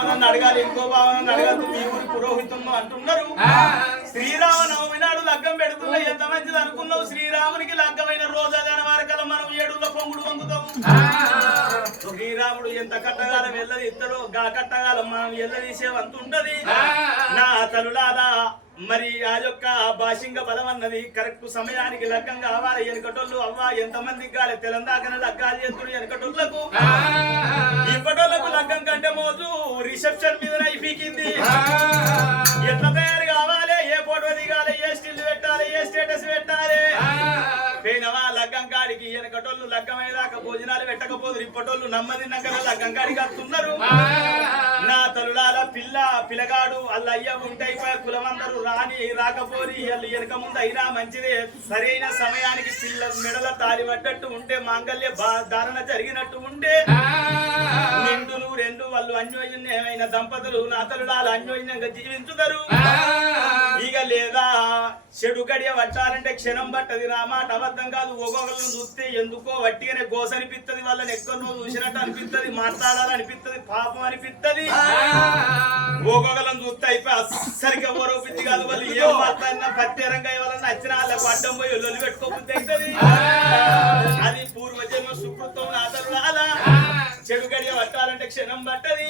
అడగాలి ఇంకో భావన అడగద్దు మీ ఊరి పురోహితం అంటున్నారు. శ్రీరామనవమి నాడు లగ్గం పెడుతున్నా ఎంత మంచిది అనుకున్నావు. శ్రీరామునికి లగ్గమైన రోజా వారకల మనం 7 పొంగుడు పొంగుతాం. శ్రీరాముడు ఎంత కట్టగాలం ఎల్లది ఇద్దరు గా కట్టగాలం మనం ఎల్లదీసే వంతుంటది. నా తనులాదా మరి ఆ యొక్క భాషింగ బలం అన్నది కరెక్ట్ సమయానికి లగ్గం కావాలి. ఎనకటోళ్ళు అవ్వ ఎంతమందికి కాలే తెలంగాణ లగ్గాలు చేస్తున్నారు. ఎనకటోళ్లకు ఇప్పటోళ్లకు లగ్గం కంటే మోజు రిసెప్షన్ మీద అయిపోయింది. ఎట్లా తయారు కావాలి, ఏ ఫోటో దిగాలి, ఏ స్టిల్ పెట్టాలి, ఏ స్టేటస్ పెట్టాలి. పోయినవా లగ్గం కాడికి ఎనకటోళ్ళు లగ్గమయ్యేదాకా భోజనాలు పెట్టకపోదు. ఇప్పటోళ్ళు నమ్మదిన్నాక లగ్గం కాడికి వస్తున్నారు. నా తలులాల పిల్లగాడు వాళ్ళ అయ్య ఉంటాయి కులమందరూ రాని రాకపోని వెనక ముందు అయినా మంచిదే. సరైన సమయానికి పిల్ల మెడల తాలి పడ్డట్టు ఉంటే మాంగల్య ధారణ జరిగినట్టు ఉంటే నిండు నూరెండు వాళ్ళు అన్యోన్యమైన దంపతులు నా తలులాల అన్యోన్యంగా జీవించుతారు. ఇక లేదా చెడు గడియ పట్టాలంటే క్షణం పట్టది. నా మాట అబద్ధం కాదు. ఒక్కొక్కరిని చూస్తే ఎందుకో వట్టిగానే గోస అనిపిస్తుంది. వాళ్ళని ఎక్కడో చూసినట్టు అనిపిస్తుంది. మాట్లాడాలనిపిస్తుంది. పాపం అనిపిస్తుంది. ఒక్కొక్కరిని చూస్తే అయిపోయి అస్సరికి ఎవరో పిచ్చి కాదు. వాళ్ళు ఏం మాట్లాడినా ప్రత్యేకంగా వాళ్ళని నచ్చిన వాళ్ళకు అడ్డం పోయి ఒళ్ళు పెట్టుకోకపోతే అవుతుంది. అది పూర్వజన్మ సుకృతం. నా తరువాత చెడు గడియ పట్టాలంటే క్షణం పట్టది.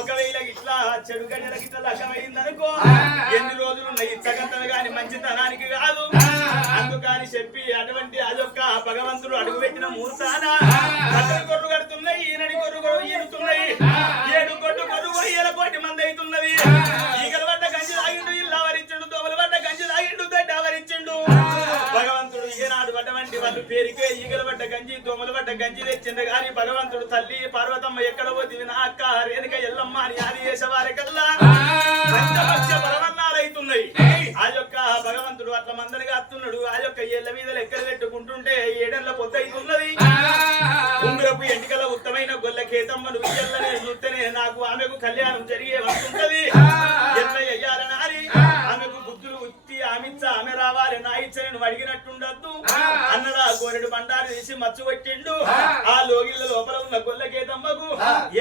ఒకవేళ ఇట్లా చెడు గడియలకి ఇట్లా లగ్గమైంది అనుకో ఎన్ని రోజులు ఇచ్చగంతలు గాని మంచితనానికి కాదు. అందుకని చెప్పి అటువంటి అదొక్క భగవంతుడు అడుగుపెట్టిన మూర్తాన కొర్రు కడుతున్నాయి. ఈనడి కొర్రు ఈనుతున్నాయి. 7 కొట్టు 7 కోటి మంది అవుతున్నది. ఈగల పడ్డ గంజి తాగిండు ఇల్లు ఆవరించిండు. దోమల పడ్డ గంజి తాగిండు దడ్డ ఆవరించిండు. భగవంతుడు ఈనాడు పడ్డవంటి వాళ్ళు పేరుకే ఈగల పడ్డ గంజి దోమల పడ్డ గంజి తెచ్చింది. కానీ భగవంతుడు తల్లి పార్వతమ్మ ఎక్కడ పోతుంది నా అక్క రేణుక ఎల్లమ్మ అని ఆది చేసేవారి కల్లా పంచపక్ష పరమన్నాలు అవుతున్నాయి. ఆ యొక్క భగవంతుడు అట్లా మందరిగా అత్తున్నాడు. ఆ యొక్క ఏళ్ల మీద లెక్కలు పెట్టుకుంటుంటే 7 పొద్దు అవుతున్నది. ఉంగురపు ఎంటికల ఉత్తమైన గొల్ల కేతమ్మను వియ్యల్లనే చూస్తేనే నాకు ఆమెకు కళ్యాణం జరిగే వస్తుంటది. ఎట్లా అయ్యారని ఆమెకు బుద్ధులు ఉత్తి ఆమిచ్చ ఆమె రావాలి నా ఇచ్చ నేను అడిగినట్టుండద్దు అన్నదా గోరెడు బండారు తీసి మచ్చు కొట్టిండు. ఆ లోగిళ్ళ లోపల ఉన్న గొల్ల కేతమ్మకు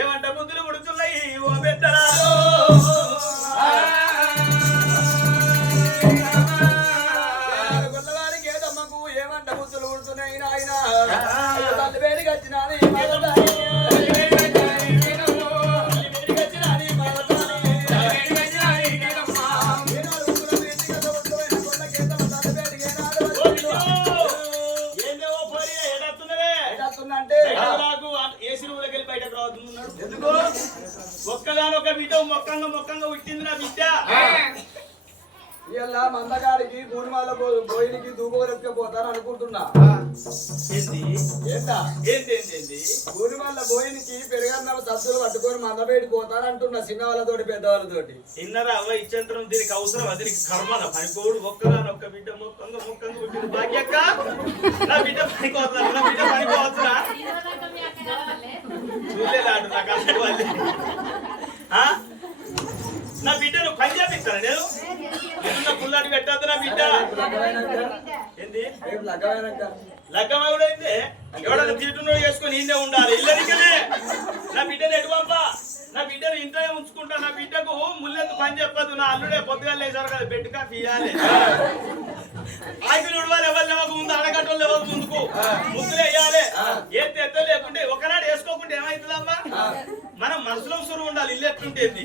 ఏమంట బుద్ధులు ఉడుతున్నాయి. ఓ పెట్టరాదు గొల్లవారి కేతమ్మకు ఏమంట బుద్ధులు ఉడుతున్నాయి. నాయన తల్లి వేడికి వచ్చినాని ఒక్కగానొక్క బిడ్డ మొక్కంగా ఉట్టింది నా బిడ్డ. ఇలా మందగాడికి గుడిమాల బోయినికి దూకోరెత్తుకపోతాను అనుకుంటున్నా. గుడిమాల బోయినికి పెరుగన్న సత్తులు పట్టుకొని మందబేడికి పోతానంటున్నా. చిన్న వాళ్ళతోటి పెద్దవాళ్ళతోటి చిన్నరా అవ్వ ఇచ్చంతరం దీనికి అవసరం. దీనికి కర్మల పనికోడు. ఒక్కగానొక్క బిడ్డ మొక్కంగా ఉట్టింది. భాగ్యక్క నా బిడ్డ పనికోవద్దు. నా బిడ్డ పనికోవచ్చురా చూడలేదాడు నాకు అసలు వాళ్ళు నా బిడ్డను పని చేపిస్తాను. నేను పుల్లాడి పెట్టద్దు నా బిడ్డ. ఏంది లగ్గమైతే ఎవడన్నా తీటునో చేసుకుని ఇందే ఉండాలి. ఇల్లరికనే నా బిడ్డను ఎటు పంప. నా బిడ్డను ఇంట్లోనే ఉంచుకుంటా. నా బిడ్డకు ముల్లెత్తు పని చెప్పదు. నా అల్లుడే పొద్దుగా లేచారు కదా బెడ్ కాఫీ ఇవ్వాలి. ఆకిలు ఉడవాలి. ఎవరు లేవకు ముందు అడగట్టలు లేవకు ముందుకు ముద్దులు వేయాలి. ఎత్తి ఎత్త లేకుంటే ఒకనాడు వేసుకోకుంటే ఏమవుతుందమ్మా. మనం మనసులో సురువు ఉండాలి. ఇల్లు ఎట్లుంటేంది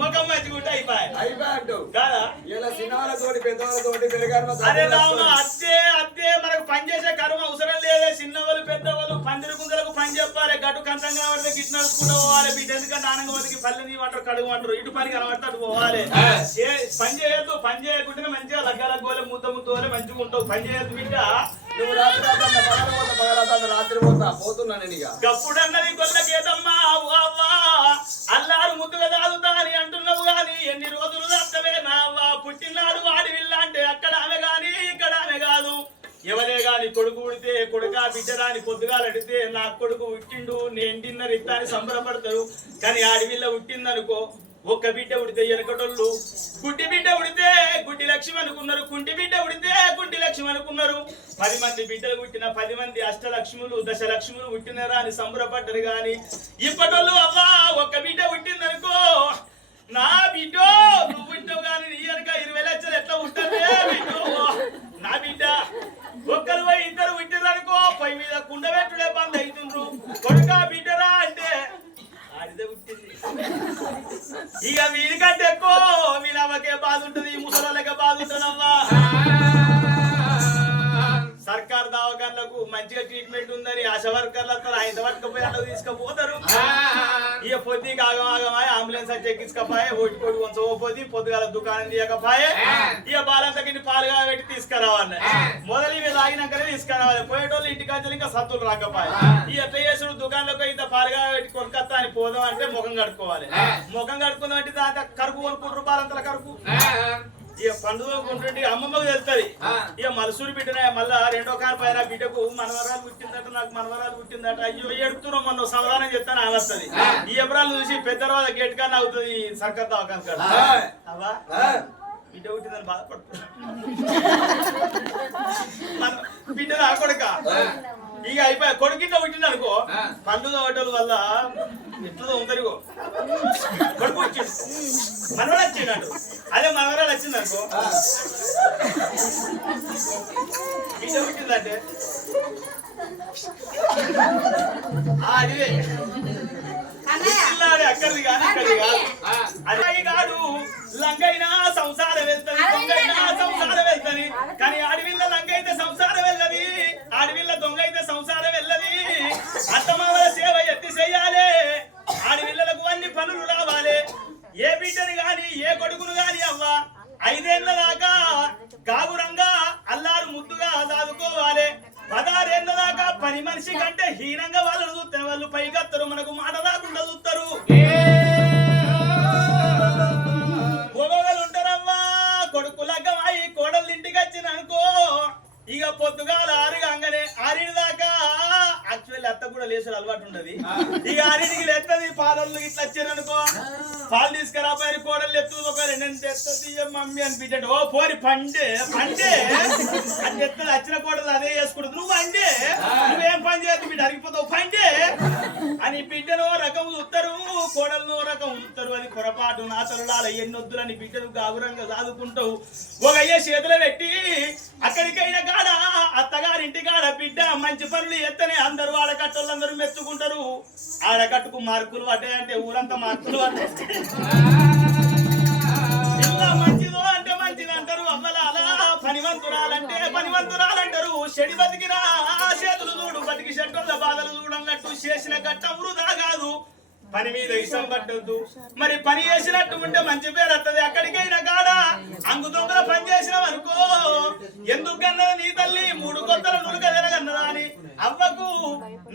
ముఖం మంచిగుంటే అయిపోయాడు కాదా. ఇలా చిన్నవాళ్ళతోటి పెద్దవాళ్ళతోటి పెరగాలి. అరే రావును అద్దే మనకు పని చేసే కర్మ అవసరం లేదే. చిన్నవాళ్ళు పెద్దవాళ్ళు పందిరి గుందలకు పని చెప్పాలి. గడ్డు కంతంగా పడితే గిట్ నడుచుకుంటూ పోవాలి. బిడ్డ ఎందుకంటే ఆనంగా వదికి పల్లెని అంటారు కడుగు అంటారు. ఇటు పని కనబడితే అటు పోవాలి. పని చేయొద్దు. పని చేయకుంటే మంచిగా లగ్గాల గోలే ముద్ద ముద్దోలే మంచిగా ఉంటావు. పని చేయొద్దు బిడ్డ. నువ్వు రాత్రి పోతున్నా నేను ఇక గప్పుడన్నది గొల్లకేదమ్మా అల్లారు ముద్దుగా తాగుతా అని అంటున్నావు గాని ఎన్ని రోజులు దాస్తవే నావ్వా. పుట్టినాడు వాడి విల్ల అంటే అక్కడ ఆమె గాని ఇక్కడ ఆమె కాదు. ఎవరే గాని కొడుకు ఉడితే కొడుక బిడ్డరాని పొద్దుగా అడిగితే నా కొడుకు ఉట్టిండు నేను డిన్నర్ ఇస్తా అని సంబరపడతారు. కానీ ఆడివిల్ల ఉట్టిందనుకో ఒక్క బిడ్డ ఉడితే ఎనకటోళ్ళు గుడ్డి బిడ్డ ఉడితే గుడ్డి లక్ష్మి అనుకున్నారు. కుంటి బిడ్డ ఉడితే కుంటి లక్ష్మి అనుకున్నారు. 10 మంది బిడ్డలు పుట్టిన 10 మంది అష్టలక్ష్ములు దశలక్ష్ములు పుట్టినరా అని సంబరపడ్డారు. గాని ఇప్పటోళ్ళు అవ్వా ఒక్క బిడ్డ ఇక వీడికంటే ఎక్కువ వీళ్ళకే బాధ ఉంటుంది, ముసలాళ్ళకే బాధ ఉంటుందమ్మా. సర్కార్ దవాఖానలకు మంచిగా ట్రీట్మెంట్ ఉందని ఆశా వర్కర్లతో ఆయన పట్టుకుపోయి అలా తీసుకుపోతారు. ఇక పొద్దుకి ఆగమాగమాయ అంబులెన్స్ వచ్చి ఎక్కించకపోయే ఓటి కోటి కొంచెం పొద్దుగాల దుకాణం తీయకపోయే ఇక బాలంతకి పాలుగా పెట్టి తీసుకురావాలి. మొదలు ఇవి తాగినాకనే తీసుకురావాలి. పోయేటోళ్ళు ఇంటికి ఇంకా సత్తులు రాకపోయే ఈ ఎట్లా చేసుడు దుకాణంలోకి ఇంత పాలుగా పెట్టి కొనుక్కొస్తా అని పోదాం అంటే ముఖం కడుక్కోవాలి. ముఖం కడుక్కుందాం అంటే దాంట్లో కరుకు కొనుక్కుంటారు, బాలంతల కరుకు. ఇక పండుగ కొంటుంటే అమ్మమ్మకు తెలుస్తుంది. ఇక మలసూరి బిడ్డనే మళ్ళా రెండో కారు పైన బిడ్డకు మనవరాలు పుట్టిందట, నాకు మనవరాలు పుట్టిందట, అయ్యో ఎడుతున్నాం మొన్న సమాధానం చెప్తాను ఆమె వస్తుంది. ఈ ఎమరాలు చూసి పెద్ద తర్వాత గేట్ కన్నా అవుతుంది సర్కార్ దవాఖాన కాడ. అవ్వా బిడ్డ పుట్టిందని బాధపడుతున్నా బిడ్డ నా కొడుక. ఇక అయిపోయి కొడుకింట పుట్టింది అనుకో, పండుగ హోటల్ వల్ల ఎట్లా ఉందరిగో కొడుకు వచ్చిండు, మనవడు వచ్చిండు. అదే మనవరాలు వచ్చింది అనుకో, బిడ్డ పుట్టిందంటే అదే అక్కడిది కానీ ఇక్కడిది కాదు. అది కాదు లంగైనా సంసారం వెళ్తుంది, దొంగైనా సంసారం వెళ్తుంది. కానీ ఆడవిల్ల లంగ అయితే సంసారం వెళ్ళది, ఆడవిల్ల దొంగ అయితే సంసారం వెళ్ళది. అత్తమామల సేవ ఎత్తి చెయ్యాలి, ఆడవిల్లలకు అన్ని పనులు రావాలి. ఏ బిడ్డని గాని ఏ కొడుకును గాని అవ్వ 5 ఏళ్ల దాకా గాగురంగా అల్లారు ముద్దుగా చదువుకోవాలి. 16 ఏళ్ల దాకా పని మనిషి కంటే హీనంగా వాళ్ళను చూస్తారు. వాళ్ళు పైకత్తరు, మనకు మాట రాకుండా చూస్తారు. గొడవలు ఉంటారమ్మా. కొడుకు లగ్గమై కోడలు ఇంటికి వచ్చిన అనుకో, ఇక పొద్దుగాల 6 కాగానే 6 దాకా యాక్చువల్లీ అత్త కూడా లేచిన అలవాటు ఉండదు. ఇక 6కి లేస్తుంది, పాలలు ఇట్లా వచ్చారనుకో, పాలు తీసుకురాపోయి కోడలు ఎత్తుంది. ఒక 2 తెస్తుంది మమ్మీ అని బిడ్డ ఓ పోరి పండే పండే అని చెప్తుంది. వచ్చిన కోడలు అదే చేసుకుంటుంది. నువ్వు పండే, నువ్వేం పని చేయద్దు బిడ్డ అరిగిపోతావు పండే అని బిడ్డను రకం చూస్తారు, కోడలను రకం చూస్తారు. అది పొరపాటు నా తరులాల ఎన్నొద్దులని బిడ్డను గాగురంగా సాదుకుంటావు. ఒక అయ్యే చేతులు పెట్టి అక్కడికైనా కాడ అత్తగారింటి కాడ బిడ్డ మంచి పనులు ఎత్తనే అందరూ ఆడకట్టోళ్ళందరూ మెచ్చుకుంటారు. ఆడకట్టుకు మార్కులు పడ్డాయంటే ఊరంతా మార్కులు పడ్డాయి. ఇలా మంచిదో అంటే మంచిది అంటారు. అవ్వల అలా పనివంతురాలంటే పనివంతురాలంటారు. చెడి బతికినా చేతులు చూడు, బతికి చెట్టుల బాధలు చూడన్నట్టు చేసిన గట్ట వృధా కాదు. పని మీద ఇష్టం పట్టొద్దు. మరి పని చేసినట్టు ఉంటే మంచి పేరు వస్తుంది. అక్కడికైనా కాడ అంగు దొంగల పని చేసినాం అనుకో, ఎందుకన్నది నీ తల్లి 3 కొత్తల నులుక తిరగన్నదా అని. అవ్వకు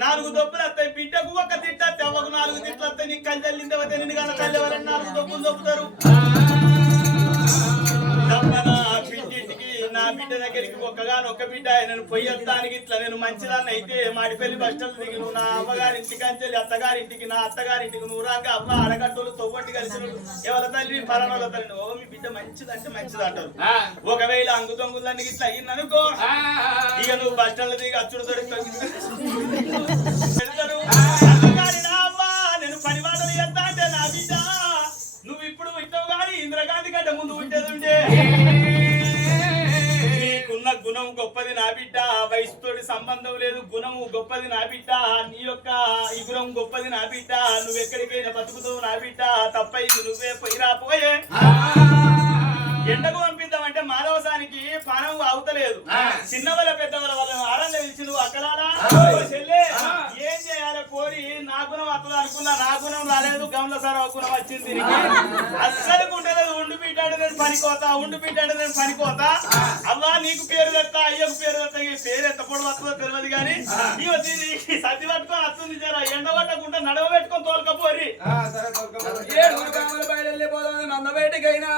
4 దొప్పులు వస్తాయి, బిడ్డకు 1 తిట్టు వస్తాయి. అవ్వకు 4 తిట్లు వస్తాయి. నీకు కళ్ళు తల్లిందే నిన్ను కన్నా తల్లి ఎవరన్నా 4 దొప్పులు దొప్పుతారు. నా బిడ్డ దగ్గరికి ఒక్క బిడ్డ నేను పొయ్యొద్దానికి ఇట్లా నేను మంచిదాన్ని అయితే మాడిపల్లి బస్ స్టాండ్ దిగి నువ్వు నా అమ్మగారింటికి అంచెల్లి అత్తగారింటికి, నా అత్తగారింటికి నువ్వు రాక అవ్వ అడగట్టోళ్ళు తొవ్వటి కలిసి ఎవరి తల్లి పలానాల తల్లి ఓ మీ బిడ్డ మంచిదంటే మంచిది అంటారు. ఒకవేళ అంగు దొంగులన్నీ ఇట్లా అయ్యిందనుకో, ఇక నువ్వు బస్ స్టాండ్ దిగి అచ్చుడు పెడతారు. నేను పని మాటలు చేస్తా అంటే నా బిడ్డ నువ్వు ఇప్పుడు వింటావు కానీ ఇందిరాగాంధీ కంటే ముందు ఉండేది ఉండే. నీకున్న గుణం గొప్పది నా బిడ్డ, వయసుతోటి సంబంధం లేదు. గుణము గొప్పది నా బిడ్డ, నీ యొక్క ఈ గుణం గొప్పది నా బిడ్డ. నువ్వు ఎక్కడికైనా బతుకుతావు నా బిడ్డ. తప్పైంది నువ్వే పోయిరా పోయే. ఎండకు పంపిద్దామంటే మాధవసానికి పానం అవుతలేదు. చిన్నవాళ్ళ పెద్దవాళ్ళ వాళ్ళని ఆనందం ఇచ్చి నువ్వు అక్కలారా చెల్లె ఏం చేయాలి కోరి నా గుణం వస్తుంది అనుకున్నా, నా గుణం రాలేదు. గమల సార్ గుణం వచ్చింది. అస్సలు ఉండలేదు. ఉండి పీటాడు నేను పనికోతా, ఉండి పీటాడు నేను పనికోతా. అవ్వా నీకు పేరు తెస్తా, అయ్యకు పేరు తెస్తా. ఈ పేరు ఎంత పొడి వస్తుందో తెలియదు కానీ సర్ది పట్టుకొని వస్తుంది. జరా ఎండ పట్టకుండా నడవ పెట్టుకొని తోలుకపోరి. బయటకైనా